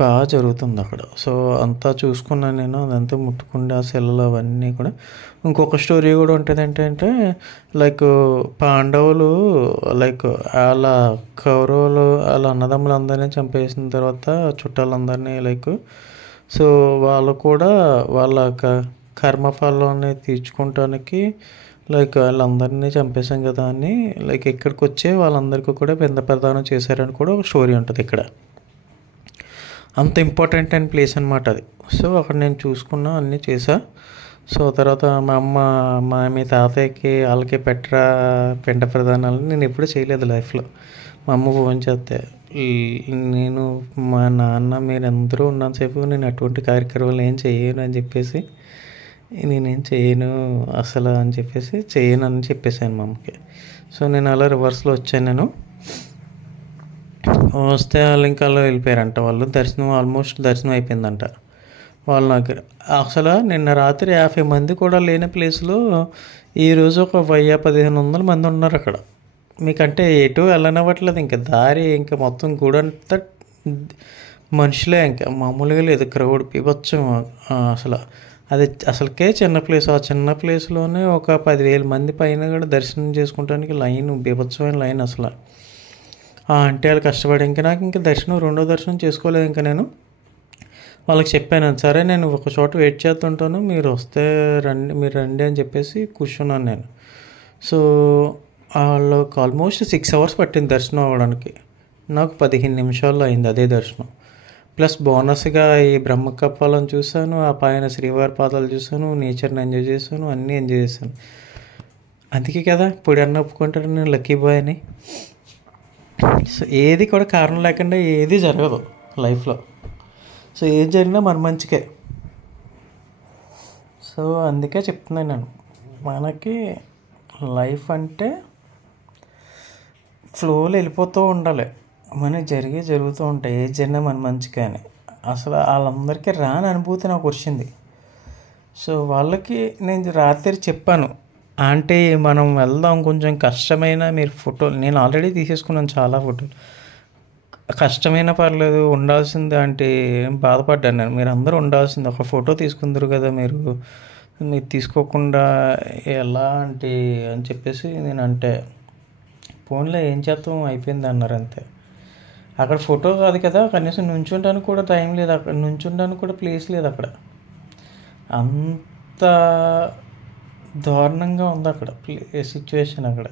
బాగా జరుగుతుంది అక్కడ. సో అంతా చూసుకున్నాను నేను, అదంతా ముట్టుకుంటే ఆ శిలలు అవన్నీ కూడా. ఇంకొక స్టోరీ కూడా ఉంటుంది ఏంటంటే, లైక్ పాండవులు లైక్ వాళ్ళ కౌరవులు వాళ్ళ అన్నదమ్ములందరినీ చంపేసిన తర్వాత చుట్టాలందరినీ లైక్, సో వాళ్ళు కూడా వాళ్ళ కర్మఫలాన్ని తీర్చుకోవటానికి లైక్ వాళ్ళందరినీ చంపేశాం కదా అని లైక్ ఇక్కడికి వచ్చే వాళ్ళందరికీ కూడా పిండ ప్రదానం చేశారని కూడా ఒక స్టోరీ ఉంటుంది ఇక్కడ. అంత ఇంపార్టెంట్ అయిన ప్లేస్ అనమాట అది. సో అక్కడ నేను చూసుకున్నా, అన్నీ చేసా. సో తర్వాత మీ తాతయ్యకి వాళ్ళకి పెట్టరా పిండ ప్రదానాలు నేను ఎప్పుడూ చేయలేదు లైఫ్లో. మా అమ్మ ఫోన్ చేస్తే, నేను మా నాన్న మీరందరూ ఉన్నంతసేపు నేను అటువంటి కార్యక్రమాలు ఏం చేయను అని చెప్పేసి, నేనేం చేయను అసలు అని చెప్పేసి చేయను అని చెప్పేసాను మా అమ్మకి. సో నేను అలా రివర్స్లో వచ్చాను. నేను వస్తే వాళ్ళు ఇంకా అలా వెళ్ళిపోయారంట. వాళ్ళు ఆల్మోస్ట్ దర్శనం అయిపోయిందంట. వాళ్ళు నాకు అసలు నిన్న రాత్రి 50 మంది కూడా లేని ప్లేస్లో ఈరోజు ఒక 1500 మంది ఉన్నారు అక్కడ. మీకంటే ఎటు వెళ్ళనివ్వట్లేదు, ఇంకా దారి ఇంకా మొత్తం గుడంతా మనుషులే, ఇంకా మామూలుగా లేదు, క్రౌడ్ బీభత్సం. అది అసలుకే చిన్న ప్లేస్, ఆ చిన్న ప్లేస్లోనే ఒక 10,000 మంది పైన కూడా దర్శనం చేసుకోవడానికి లైన్, బీభత్సమైన లైన్ అసలు. అంటే వాళ్ళు కష్టపడి నాకు దర్శనం, రెండో దర్శనం చేసుకోలేదు. ఇంకా నేను వాళ్ళకి చెప్పాను, సరే నేను ఒక చోట వెయిట్ చేస్తుంటాను, మీరు రండి అని చెప్పేసి కూర్చున్నాను నేను. సో వాళ్ళకి ఆల్మోస్ట్ 6 hours పట్టింది దర్శనం అవ్వడానికి. నాకు 15 నిమిషాల్లో అయింది అదే దర్శనం. ప్లస్ బోనస్గా ఈ బ్రహ్మకపాలను చూశాను, ఆ పైన శ్రీవారి పాదాలు చూశాను, నేచర్ని ఎంజాయ్ చేశాను, అన్నీ ఎంజాయ్ చేశాను. అందుకే కదా ఇప్పుడు అన్న ఒప్పుకుంటారు నేను లక్కీ బాయ్ అని. సో ఏది కూడా కారణం లేకుండా ఏది జరగదు లైఫ్లో. సో ఏది జరిగినా మన మంచికే. సో అందుకే చెప్తున్నాను నేను, మనకి లైఫ్ అంటే ఫ్లోలో వెళ్ళిపోతూ ఉండాలి, మనకి జరుగుతూ ఉంటాయి, ఏది జరిగినా మన మంచిగా అని. అసలు వాళ్ళందరికీ రాని అనుభూతి నాకు వచ్చింది. సో వాళ్ళకి నేను రాత్రి చెప్పాను, అంటే మనం వెళ్దాం, కొంచెం కష్టమైన మీరు ఫోటోలు, నేను ఆల్రెడీ తీసేసుకున్నాను చాలా ఫోటోలు, కష్టమైనా పర్లేదు ఉండాల్సిందే అంటే బాధపడ్డాను నేను. మీరు అందరూ ఉండాల్సింది, ఒక ఫోటో తీసుకుందరు కదా మీరు, మీరు తీసుకోకుండా ఎలా అంటే అని చెప్పేసి నేను అంటే, ఫోన్లో ఏం చేస్తాం అయిపోయింది అన్నారు అంతే. అక్కడ ఫోటో కాదు కదా, కనీసం నుంచుంటానికి కూడా టైం లేదు, అక్కడ నుంచుంటానికి కూడా ప్లేస్ లేదు అక్కడ. అంత దారుణంగా ఉంది అక్కడ సిచ్యువేషన్ అక్కడ.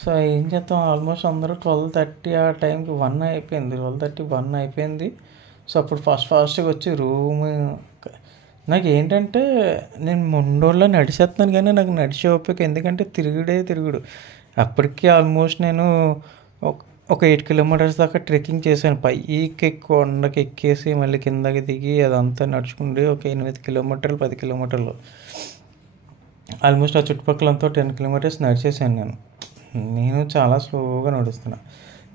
సో ఏం చేస్తాం, ఆల్మోస్ట్ అందరూ 12:30 ఆ టైంకి 1 అయిపోయింది, 12:30 1 అయిపోయింది. సో అప్పుడు ఫాస్ట్గా వచ్చి రూమ్, నాకు ఏంటంటే నేను ముండోళ్ళలో నడిచేస్తున్నాను కానీ నాకు నడిచే ఓపిక, ఎందుకంటే తిరుగుడు. అప్పటికి ఆల్మోస్ట్ నేను ఒక 8 కిలోమీటర్స్ దాకా ట్రెక్కింగ్ చేశాను. పైకి కొండకి ఎక్కేసి మళ్ళీ కిందకి దిగి అదంతా నడుచుకుంటే ఒక 8 కిలోమీటర్లు 10 కిలోమీటర్లు, ఆల్మోస్ట్ ఆ చుట్టుపక్కలంతా 10 కిలోమీటర్స్ నడిచేసాను నేను చాలా స్లోగా నడుస్తున్నా.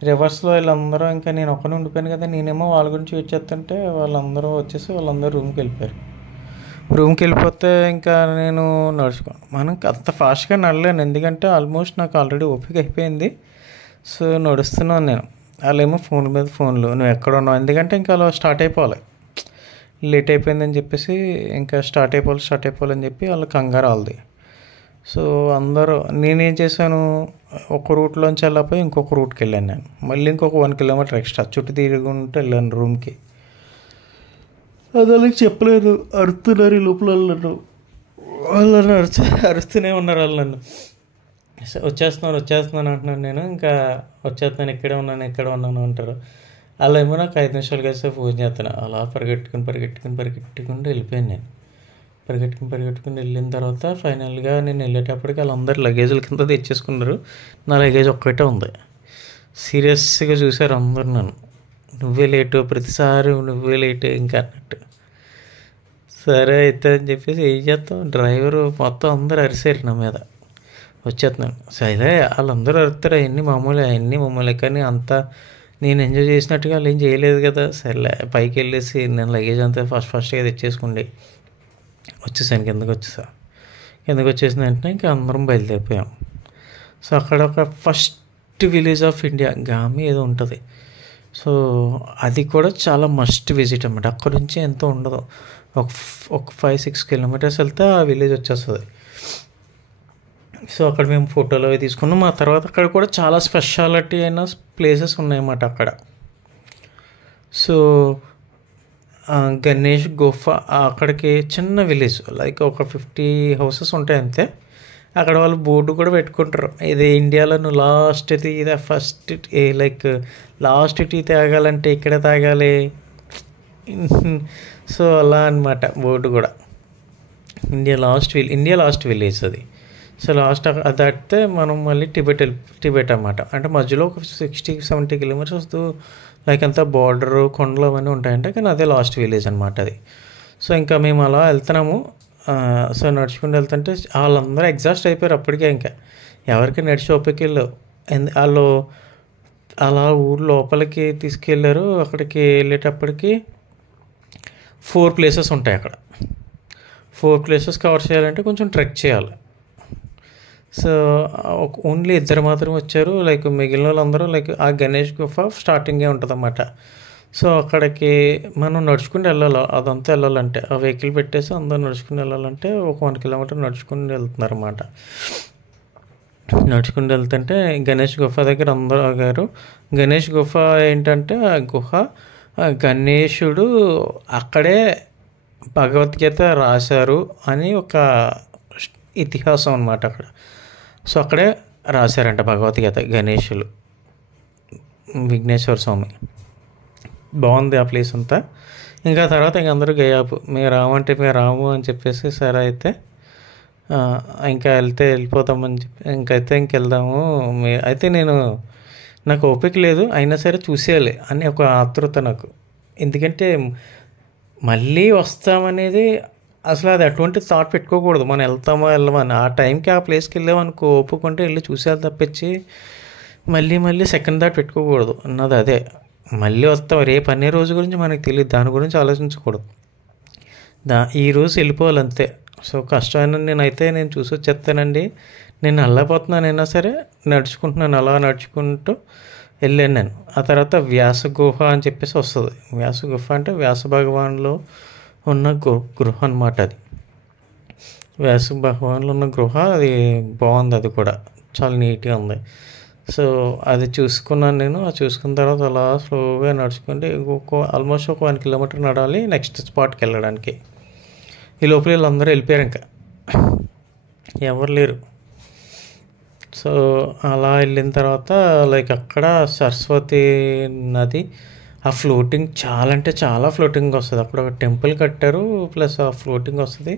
రివర్స్లో వీళ్ళందరూ, ఇంకా నేను ఒక్కనే ఉండిపోయాను కదా, నేనేమో వాళ్ళ గురించి వెయిట్ చేస్తుంటే వాళ్ళందరూ వచ్చేసి వాళ్ళందరూ రూమ్కి వెళ్ళిపోయారు. రూమ్కి వెళ్ళిపోతే ఇంకా నేను మనం అంత ఫాస్ట్గా నడలేను, ఎందుకంటే ఆల్మోస్ట్ నాకు ఆల్రెడీ ఓపిక అయిపోయింది. సో నడుస్తున్నాను నేను, వాళ్ళేమో ఫోన్ మీద ఫోన్లు, నువ్వు ఎక్కడ ఉన్నావు, ఎందుకంటే ఇంకా అలా స్టార్ట్ అయిపోవాలి, లేట్ అయిపోయిందని చెప్పేసి ఇంకా స్టార్ట్ అయిపోవాలని చెప్పి వాళ్ళ కంగారు వాళ్ళది. సో అందరూ, నేనేం చేశాను, ఒక రూట్లోంచి వెళ్ళిపోయి ఇంకొక రూట్కి వెళ్ళాను నేను, మళ్ళీ ఇంకొక 1 కిలోమీటర్ ఎక్స్ట్రా చుట్టూ తిరుగుంటూ వెళ్ళాను రూమ్కి. అది వాళ్ళకి చెప్పలేదు, అరుస్తున్నారు ఈ లోపల వాళ్ళని అరుస్తూనే ఉన్నారు వాళ్ళు నన్ను. వచ్చేస్తున్నాను అంటున్నాను నేను, ఇంకా వచ్చేస్తున్నాను, ఇక్కడే ఉన్నాను అంటారు. అలా ఏమో నాకు 5 నిమిషాలు కలిసి ఫోన్ చేస్తాను. అలా పరిగెట్టుకుని వెళ్ళిపోయాను నేను. పరిగెట్టుకుని వెళ్ళిన తర్వాత ఫైనల్గా నేను వెళ్ళేటప్పటికి వాళ్ళందరూ లగేజ్ల కింద తెచ్చేసుకున్నారు, నా లగేజ్ ఒక్కటే ఉంది. సీరియస్గా చూశారు అందరు నన్ను, నువ్వే లేటు, ప్రతిసారి నువ్వే లేటు ఇంకా అన్నట్టు. సరే అయితే అని చెప్పేసి ఏం చేస్తాం, డ్రైవరు మొత్తం అందరూ అరిసారు నా మీద, వచ్చేస్తున్నాను. సరే వాళ్ళందరూ అరుతారు, అవన్నీ మామూలే, కానీ అంతా నేను ఎంజాయ్ చేసినట్టుగా వాళ్ళు ఏం చేయలేదు కదా. సరేలే పైకి వెళ్ళేసి నేను లగేజ్ అంతా ఫాస్ట్గా తెచ్చేసుకోండి, వచ్చేసాను. కిందకు వచ్చేసిన వెంటనే ఇంకా అందరం బయలుదేరిపోయాం. సో అక్కడ ఒక first village of India Gaami ఏదో ఉంటుంది, సో అది కూడా చాలా మస్ట్ విజిట్ అన్నమాట. అక్కడ నుంచి ఎంతో ఉండదు, ఒక 5-6 కిలోమీటర్స్ వెళ్తే ఆ విలేజ్ వచ్చేస్తుంది. సో అక్కడ మేము ఫోటోలు అవి తీసుకున్నాం. ఆ తర్వాత అక్కడ కూడా చాలా స్పెషాలిటీ అయిన ప్లేసెస్ ఉన్నాయన్నమాట అక్కడ. సో గణేష్ గుఫ, అక్కడికి చిన్న విలేజ్, లైక్ ఒక 50 హౌసెస్ ఉంటాయి అంతే. అక్కడ వాళ్ళు బోర్డు కూడా పెట్టుకుంటారు, ఇది ఇండియాలో నువ్వు లాస్ట్ టీ తాగాలంటే ఇక్కడే తాగాలి. సో అలా అనమాట బోర్డు కూడా, ఇండియా లాస్ట్ విలేజ్ అది. సో లాస్ట్ అది దాటితే మనం మళ్ళీ టిబెట్ అన్నమాట. అంటే మధ్యలో ఒక 60-70 కిలోమీటర్స్ లైక్ అంతా బార్డరు కొండలు అవన్నీ ఉంటాయంటే, కానీ అదే లాస్ట్ విలేజ్ అనమాట అది. సో ఇంకా మేము అలా వెళ్తున్నాము. సో నడుచుకుంటూ వెళ్తుంటే వాళ్ళందరూ ఎగ్జాస్ట్ అయిపోయారు అప్పటికే, ఇంకా ఎవరికి నడిచి ఓపికలు. వాళ్ళు అలా ఊరు లోపలికి తీసుకెళ్ళారు. అక్కడికి వెళ్ళేటప్పటికి 4 ప్లేసెస్ ఉంటాయి అక్కడ. 4 ప్లేసెస్ కవర్ చేయాలంటే కొంచెం ట్రెక్ చేయాలి. సో ఓన్లీ 2 మాత్రం వచ్చారు, లైక్ మిగిలిన వాళ్ళందరూ లైక్ ఆ గణేష్ గుఫ స్టార్టింగే ఉంటుంది అన్నమాట. సో అక్కడికి మనం నడుచుకుని వెళ్ళాలి, అదంతా వెళ్ళాలంటే ఆ వెహికల్ పెట్టేసి అందరూ నడుచుకుని వెళ్ళాలంటే ఒక 1 కిలోమీటర్ నడుచుకుని వెళ్తున్నారు అన్నమాట. నడుచుకుని వెళ్తుంటే గణేష్ గుఫ దగ్గర అందరూ ఆగారు. గణేష్ గుఫ ఏంటంటే ఆ గుహ, గణేశుడు అక్కడే భగవద్గీత రాశారు అని ఒక ఇతిహాసం అన్నమాట అక్కడ. సో అక్కడే రాశారంట భగవద్గీత విఘ్నేశ్వర స్వామి. బాగుంది ఆ ప్లేస్ అంతా. ఇంకా తర్వాత ఇంక అందరూ గయాపు, మేము రాము అని చెప్పేసి, సరే అయితే ఇంకా వెళ్ళిపోతామని చెప్పి ఇంకెళ్దాము. అయితే నాకు ఓపిక లేదు, అయినా సరే చూసేయాలి అని ఒక ఆతృత నాకు. ఎందుకంటే మళ్ళీ వస్తామనేది అసలు అది అటువంటి థాట్ పెట్టుకోకూడదు. మనం వెళ్ళమని ఆ టైంకి ఆ ప్లేస్కి వెళ్ళామనుకో, ఒప్పుకుంటే వెళ్ళి చూసేది తప్పించి మళ్ళీ సెకండ్ థాట్ పెట్టుకోకూడదు అన్నది అదే. మళ్ళీ వస్తాం, రేపు అనే రోజు గురించి మనకు తెలియదు, దాని గురించి ఆలోచించకూడదు. ఈ రోజు వెళ్ళిపోవాలి అంతే. సో కష్టమైన నేను చూసి వచ్చేస్తానండి. నేను వెళ్ళకపోతున్నానైనా సరే నడుచుకుంటున్నాను, అలా నడుచుకుంటూ వెళ్ళాను నేను. ఆ తర్వాత వ్యాస గుహ అని చెప్పేసి వస్తుంది. వ్యాస గుహ అంటే వ్యాస భగవాన్లో ఉన్న గృహ అనమాట అది. వ్యాస భగవాన్లో ఉన్న గృహ అది బాగుంది, అది కూడా చాలా నీట్గా ఉంది. సో అది చూసుకున్నాను నేను. అది చూసుకున్న తర్వాత అలా స్లోగా నడుచుకుంటే ఆల్మోస్ట్ ఒక 1 కిలోమీటర్ నడాలి నెక్స్ట్ స్పాట్కి వెళ్ళడానికి. ఈ లోపల వీళ్ళందరూ వెళ్ళిపోయారు, ఇంకా ఎవరు లేరు. సో అలా వెళ్ళిన తర్వాత లైక్ అక్కడ సరస్వతి నది, ఆ ఫ్లోటింగ్ చాలా అంటే చాలా ఫ్లోటింగ్ వస్తుంది. అక్కడ ఒక టెంపుల్ కట్టారు, ప్లస్ ఆ ఫ్లోటింగ్ వస్తుంది.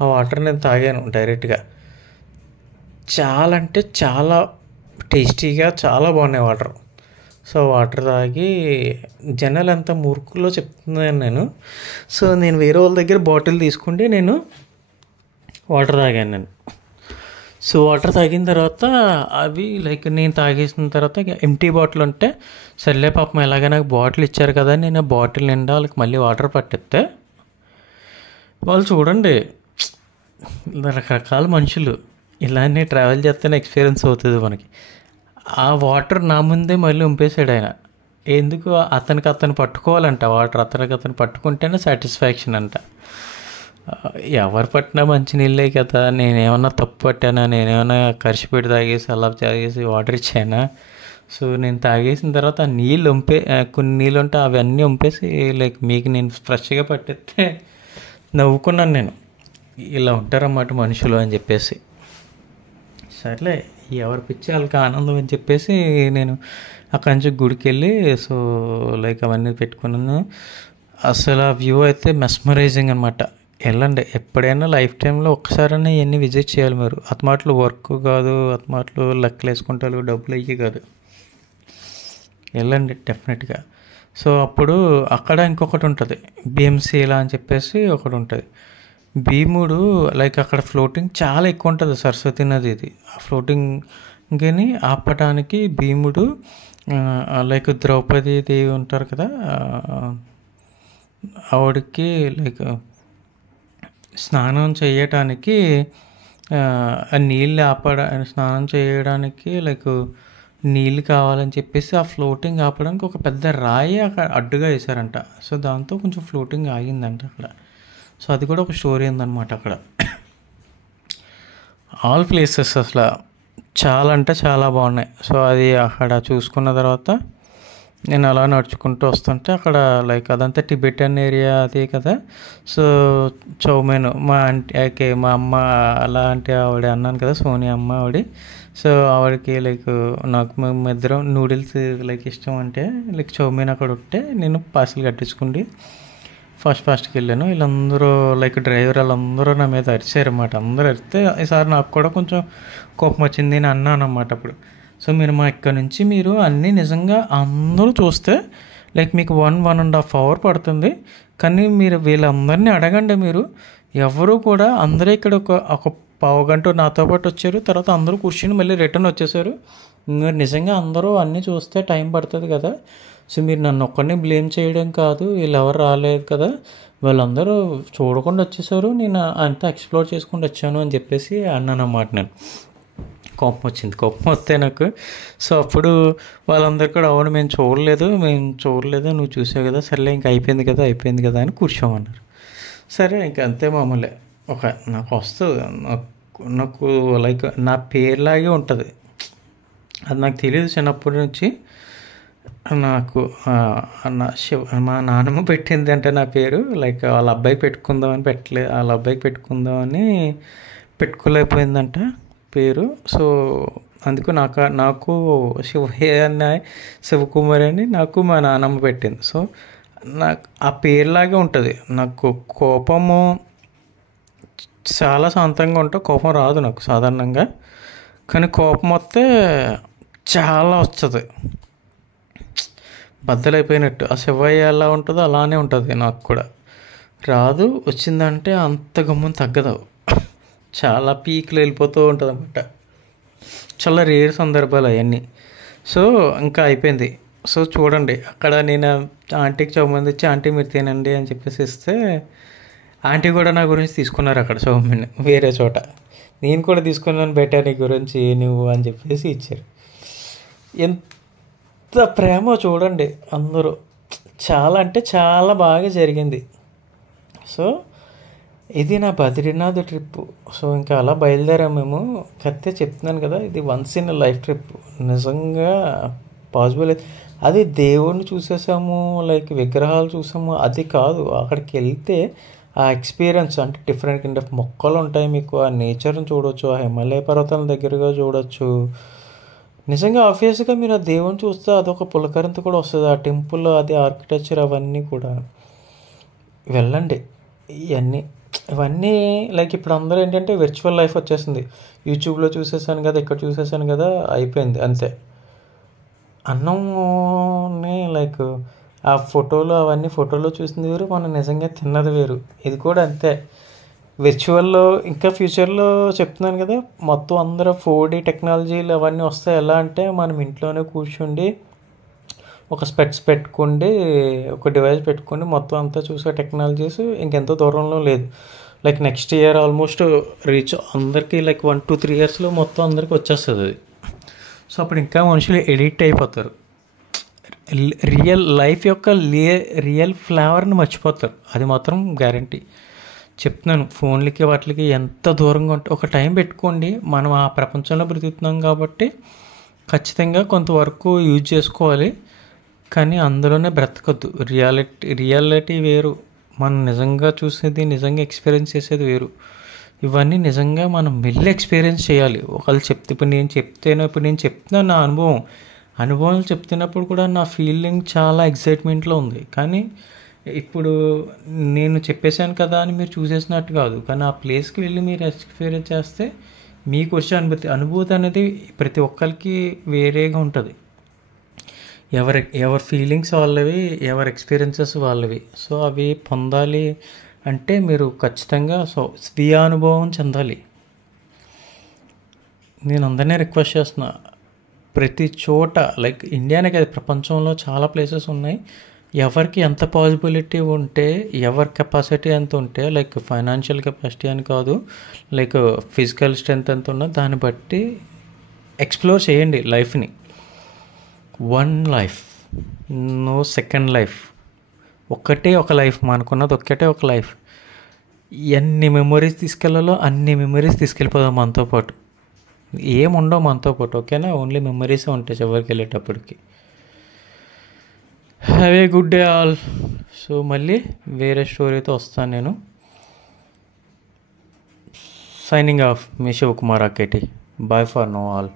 ఆ వాటర్ నేను తాగాను డైరెక్ట్గా. చాలా అంటే చాలా టేస్టీగా చాలా బాగున్నాయి వాటర్. సో వాటర్ తాగి జనాలు ఎంత మూర్ఖుల్లో చెప్తున్నాను నేను. సో నేను వేరే వాళ్ళ దగ్గర బాటిల్ తీసుకుంటే నేను వాటర్ తాగాను నేను. సో వాటర్ తాగిన తర్వాత అవి లైక్ నేను తాగేసిన తర్వాత ఎంటీ బాటిల్ ఉంటే సర్లే పాపం ఎలాగైనా నాకు బాటిల్ ఇచ్చారు కదా, నేను ఆ బాటిల్ నిండా వాళ్ళకి మళ్ళీ వాటర్ పట్టిస్తే వాళ్ళు చూడండి రకరకాల మనుషులు ఇలానే ట్రావెల్ చేస్తేనే ఎక్స్పీరియన్స్ అవుతుంది మనకి. ఆ వాటర్ నా ముందే మళ్ళీ ఉంపేసాడు ఆయన. ఎందుకు అతను పట్టుకోవాలంట వాటర్, అతను పట్టుకుంటేనే సాటిస్ఫాక్షన్ అంట. ఎవరు పట్టినా మంచి నీళ్ళే కదా, నేనేమన్నా తప్పు పట్టానా, నేనేమన్నా ఖర్చు పెట్టి తాగేసి అలా తాగేసి వాటర్ ఇచ్చానా? సో నేను తాగేసిన తర్వాత ఆ నీళ్ళు కొన్ని నీళ్ళు ఉంటే అవన్నీ వంపేసి లైక్ మీకు నేను ఫ్రెష్గా పట్టిస్తే నవ్వుకున్నాను నేను. ఇలా ఉంటారన్నమాట మనుషులు అని చెప్పేసి. సర్లే ఎవరి పిచ్చి వాళ్ళకి ఆనందం అని చెప్పేసి నేను అక్కడి నుంచి గుడికి వెళ్ళి సో లైక్ అవన్నీ పెట్టుకున్నాను. అసలు ఆ వ్యూ అయితే మెస్మరైజింగ్ అనమాట. వెళ్ళండి ఎప్పుడైనా లైఫ్ టైంలో ఒక్కసారైనా ఇవన్నీ విజిట్ చేయాలి మీరు. అతమాట్లు వర్క్ కాదు, అతమాట్లు లెక్కలు వేసుకుంటారు, డబ్బులు అయ్యి కాదు, వెళ్ళండి డెఫినెట్గా. సో అప్పుడు అక్కడ ఇంకొకటి ఉంటుంది, భీమశీల అని చెప్పేసి ఒకటి ఉంటుంది. భీముడు లైక్ అక్కడ ఫ్లోటింగ్ చాలా ఎక్కువ ఉంటుంది, సరస్వతి నది ఇది. ఆ ఫ్లోటింగ్ని ఆపడానికి భీముడు లైక్ ద్రౌపది దేవి ఉంటారు కదా, ఆవిడకి లైక్ స్నానం చేయటానికి నీళ్ళు స్నానం చేయడానికి లైక్ నీళ్ళు కావాలని చెప్పేసి ఆ ఫ్లోటింగ్ ఆపడానికి ఒక పెద్ద రాయి అక్కడ అడ్డుగా వేశారంట. సో దాంతో కొంచెం ఫ్లోటింగ్ ఆగిందంట అక్కడ. సో అది కూడా ఒక స్టోరీ ఉందన్నమాట అక్కడ. ఆల్ ప్లేసెస్ అసలు చాలా అంటే చాలా బాగున్నాయి. సో అది అక్కడ చూసుకున్న తర్వాత నేను అలా నడుచుకుంటూ వస్తుంటే అక్కడ లైక్ అదంతా టిబెటన్ ఏరియా అదే కదా. సో చౌమెన్ మా ఆంటీ మా అమ్మ అలా అంటే ఆవిడ అన్నాను కదా, సోనియా అమ్మ ఆవిడ. సో ఆవిడకి లైక్ నాకు మేము ఇద్దరం నూడిల్స్ లైక్ ఇష్టం అంటే లైక్ చౌమెన్ అక్కడ ఉంటే నేను పార్సల్ కట్టించుకుండి ఫాస్ట్కి వెళ్ళాను. వీళ్ళందరూ లైక్ డ్రైవర్ వాళ్ళందరూ నా మీద అరిచారన్నమాట. అందరూ అరిస్తే ఈసారి నాకు కూడా కొంచెం కోపం వచ్చింది. నేను అన్నాను అన్నమాట అప్పుడు, సో మీరు మా ఇక్కడ నుంచి మీరు అన్నీ నిజంగా అందరూ చూస్తే లైక్ మీకు 1.5 hour పడుతుంది, కానీ మీరు వీళ్ళందరినీ అడగండి. మీరు ఎవరు కూడా అందరూ ఇక్కడ ఒక పావు గంట నాతో పాటు వచ్చారు, తర్వాత అందరూ కూర్చొని మళ్ళీ రిటర్న్ వచ్చేసారు. మీరు నిజంగా అందరూ అన్నీ చూస్తే టైం పడుతుంది కదా. సో మీరు నన్ను ఒక్కడిని బ్లేమ్ చేయడం కాదు, వీళ్ళు ఎవరు రాలేదు కదా, వాళ్ళందరూ చూడకుండా వచ్చేసారు, నేను అంతా ఎక్స్ప్లోర్ చేసుకుంటూ వచ్చాను అని చెప్పేసి అన్నాను అన్నమాట. నేను కోపం కోపం వస్తే నాకు. సో అప్పుడు వాళ్ళందరూ కూడా అవును మేము చూడలేదు నువ్వు చూసావు కదా, సర్లే ఇంకా అయిపోయింది కదా అని కూర్చోమన్నారు. సరే ఇంకా అంతే మామూలే. నాకు వస్తుంది, నాకు లైక్ నా పేరులాగే ఉంటుంది, అది నాకు తెలియదు చిన్నప్పటి నుంచి. నాకు మా నాన్నమ్మ పెట్టింది అంటే నా పేరు లైక్ వాళ్ళ అబ్బాయికి పెట్టుకుందామని పెట్టుకోలేకపోయిందంట పేరు. సో అందుకు నాకు శివకుమారి అని నాకు మా నాన్నమ్మ పెట్టింది. సో నాకు ఆ పేరులాగే ఉంటుంది. నాకు కోపము చాలా శాంతంగా ఉంటా, కోపం రాదు నాకు సాధారణంగా, కానీ కోపం వస్తే చాలా వస్తుంది, బద్దలైపోయినట్టు. ఆ శివయ్య ఎలా ఉంటుందో అలానే ఉంటుంది నాకు కూడా. రాదు, వచ్చిందంటే అంత గమ్మున తగ్గదు, చాలా పీక్లో వెళ్ళిపోతూ ఉంటుంది అన్నమాట. చాలా రేర్ సందర్భాలు అవన్నీ. సో ఇంకా అయిపోయింది. సో చూడండి అక్కడ నేను ఆంటీకి చౌమంది ఇచ్చి ఆంటీ మీరు తినండి అని చెప్పేసి ఇస్తే ఆంటీ కూడా నా గురించి తీసుకున్నారు అక్కడ చౌమిన్ వేరే చోట. నేను కూడా తీసుకున్నాను బెటర్ నీ గురించి నువ్వు అని చెప్పేసి ఇచ్చారు. ప్రేమ చూడండి అందరూ. చాలా అంటే చాలా బాగా జరిగింది. సో ఇది నా బద్రీనాథ్ ట్రిప్. సో ఇంకా అలా బయలుదేరాము మేము. కత్తే చెప్తున్నాను కదా, ఇది వన్స్ ఇన్ లైఫ్ ట్రిప్. నిజంగా పాసిబుల్. అది దేవుణ్ణి చూసేసాము, లైక్ విగ్రహాలు చూసాము అది కాదు. అక్కడికి వెళ్తే ఆ ఎక్స్పీరియన్స్ అంటే డిఫరెంట్ కైండ్ ఆఫ్ మొక్కలు ఉంటాయి, మీకు ఆ నేచర్ని చూడవచ్చు, ఆ హిమాలయ పర్వతాల దగ్గరగా చూడవచ్చు. నిజంగా ఆబ్వియస్గా మీరు ఆ దేవుని చూస్తే అదొక పులకరింత కూడా వస్తుంది. ఆ టెంపుల్, అది ఆర్కిటెక్చర్ అవన్నీ కూడా వెళ్ళండి. ఇవన్నీ లైక్ ఇప్పుడు అందరూ ఏంటంటే విర్చువల్ లైఫ్ వచ్చేసింది. యూట్యూబ్లో చూసేసాను కదా, ఇక్కడ చూసేసాను కదా, అయిపోయింది అంతే. అన్నంని లైక్ ఆ ఫోటోలు అవన్నీ ఫోటోలో చూసింది వేరు, మనం నిజంగా తిన్నది వేరు. ఇది కూడా అంతే. విర్చువల్లో ఇంకా ఫ్యూచర్లో చెప్తున్నాను కదా, మొత్తం అందరూ 4D టెక్నాలజీలు అవన్నీ వస్తాయి. ఎలా అంటే మనం ఇంట్లోనే కూర్చుండి ఒక స్పెట్స్ పెట్టుకోండి, ఒక డివైస్ పెట్టుకోండి, మొత్తం అంతా చూసే టెక్నాలజీస్ ఇంకెంతో దూరంలో లేదు. Like next year almost reach అందరికీ, లైక్ 1-2-3 ఇయర్స్లో మొత్తం అందరికీ వచ్చేస్తుంది అది. సో అప్పుడు ఇంకా మనుషులు ఎడిక్ట్ అయిపోతారు. రియల్ లైఫ్ యొక్క రియల్ ఫ్లేవర్ని మర్చిపోతారు. అది మాత్రం గ్యారంటీ చెప్తున్నాను. ఫోన్లకి వాటికి ఎంత దూరంగా ఉంటే ఒక టైం పెట్టుకోండి. మనం ఆ ప్రపంచంలో బ్రతుకుతున్నాం కాబట్టి ఖచ్చితంగా కొంతవరకు యూజ్ చేసుకోవాలి, కానీ అందులోనే బ్రతకద్దు. రియాలిటీ వేరు, మనం నిజంగా చూసేది, నిజంగా ఎక్స్పీరియన్స్ చేసేది వేరు. ఇవన్నీ నిజంగా మనం వెళ్ళి ఎక్స్పీరియన్స్ చేయాలి. ఒకళ్ళు చెప్తే ఇప్పుడు నేను చెప్తున్నాను నా అనుభవాలు చెప్తున్నప్పుడు కూడా నా ఫీలింగ్ చాలా ఎక్సైట్మెంట్లో ఉంది. కానీ ఇప్పుడు నేను చెప్పేశాను కదా అని మీరు చూసేసినట్టు కాదు, కానీ ఆ ప్లేస్కి వెళ్ళి మీరు ఎక్స్పీరియన్స్ చేస్తే మీకు వచ్చే అనుభూతి అనేది ప్రతి ఒక్కరికి వేరేగా ఉంటుంది. ఎవరి ఫీలింగ్స్ వాళ్ళవి, ఎవరి ఎక్స్పీరియన్సెస్ వాళ్ళవి. సో అవి పొందాలి అంటే మీరు ఖచ్చితంగా స్వీయ అనుభవం చెందాలి. నేను అందరినీ రిక్వెస్ట్ చేస్తున్నా, ప్రతి చోట లైక్ ఇండియానే కదా, ప్రపంచంలో చాలా ప్లేసెస్ ఉన్నాయి. ఎవరికి ఎంత పాసిబిలిటీ ఉంటే, ఎవరి కెపాసిటీ ఎంత ఉంటే, లైక్ ఫైనాన్షియల్ కెపాసిటీ అని కాదు, లైక్ ఫిజికల్ స్ట్రెంత్ ఎంత ఉన్నా దాన్ని బట్టి ఎక్స్ప్లోర్ చేయండి లైఫ్ని. One life, no second life. ఒక్కటే ఒక లైఫ్, మనకున్నది ఒక్కటే ఒక లైఫ్. ఎన్ని మెమొరీస్ తీసుకెళ్ళాలో అన్ని మెమొరీస్ తీసుకెళ్ళిపోదాం మనతో పాటు. ఏముండవు మనతో పాటు, ఓకేనా? ఓన్లీ మెమొరీసే ఉంటాయి చివరికి వెళ్ళేటప్పటికి. Have a good day all. So మళ్ళీ వేరే స్టోరీతో వస్తాను నేను. సైనింగ్ ఆఫ్, మీ Shivakumar Aketi. Bye for now all.